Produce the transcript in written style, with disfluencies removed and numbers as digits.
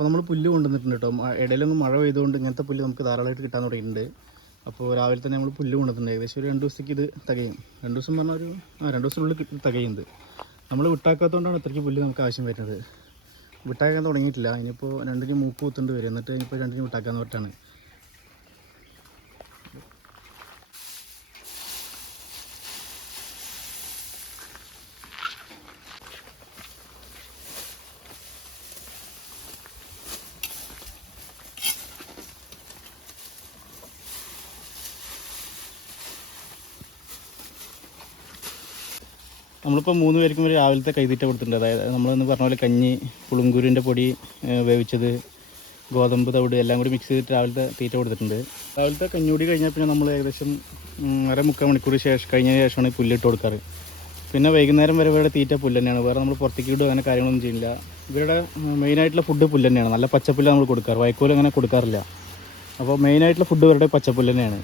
അപ്പോൾ നമ്മൾ പുല്ല് കൊണ്ടുവന്നിട്ടുണ്ട് കേട്ടോ. ഇടയിലൊന്നും മഴ പെയ്തുകൊണ്ട് ഇങ്ങനത്തെ പുല്ല് നമുക്ക് ധാരാളമായിട്ട് കിട്ടാൻ തുടങ്ങിയിട്ടുണ്ട്. അപ്പോൾ രാവിലെ തന്നെ നമ്മൾ പുല്ല് കൊണ്ടുവന്നിട്ടുണ്ട്. ഏകദേശം ഒരു 2 ദിവസത്തേക്ക് ഇത് തികയും. 2 ദിവസം പറഞ്ഞാൽ ഒരു 2 ദിവസത്തിനുള്ളിൽ തികയുന്നത്. നമ്മൾ വിട്ടാക്കാത്തതുകൊണ്ടാണ് ഇത്രയ്ക്ക് പുല്ല് നമുക്ക് ആവശ്യം വരുന്നത്. വിട്ടാക്കാൻ തുടങ്ങിയിട്ടില്ല. ഇനിയിപ്പോൾ 2 മൂക്ക് കുത്തേണ്ടി വരും. എന്നിട്ട് ഇനിയിപ്പോൾ 2 വിട്ടാക്കാന്ന് പറഞ്ഞിട്ടാണ്. നമ്മളിപ്പോൾ 3 പേർക്കും ഒരു രാവിലത്തെ കൈതീറ്റ കൊടുത്തിട്ടുണ്ട്. അതായത് നമ്മളെന്ന് പറഞ്ഞ പോലെ കഞ്ഞി, പുളുങ്കുരുവിൻ്റെ പൊടി വേവിച്ചത്, ഗോതമ്പ് തവിട് എല്ലാം കൂടി മിക്സ് ചെയ്തിട്ട് രാവിലത്തെ തീറ്റ കൊടുത്തിട്ടുണ്ട്. രാവിലത്തെ കഞ്ഞൂടി കഴിഞ്ഞാൽ പിന്നെ നമ്മൾ ഏകദേശം 1.25 മണിക്കൂർ കഴിഞ്ഞതിന് ശേഷമാണ് പുല്ലിട്ട് കൊടുക്കാറ്. പിന്നെ വൈകുന്നേരം വരെ ഇവരുടെ തീറ്റ പുല്ല് തന്നെയാണ്. വേറെ നമ്മൾ പുറത്തേക്ക് ഇടുക അങ്ങനെ കാര്യങ്ങളൊന്നും ചെയ്യില്ല. ഇവരുടെ മെയിനായിട്ടുള്ള ഫുഡ് പുല്ല് തന്നെയാണ്. നല്ല പച്ചപ്പുല്ല് നമ്മൾ കൊടുക്കാറ്. വൈക്കോൽ അങ്ങനെ കൊടുക്കാറില്ല. അപ്പോൾ മെയിനായിട്ടുള്ള ഫുഡ് ഇവരുടെ പച്ചപ്പുല്ല് തന്നെയാണ്.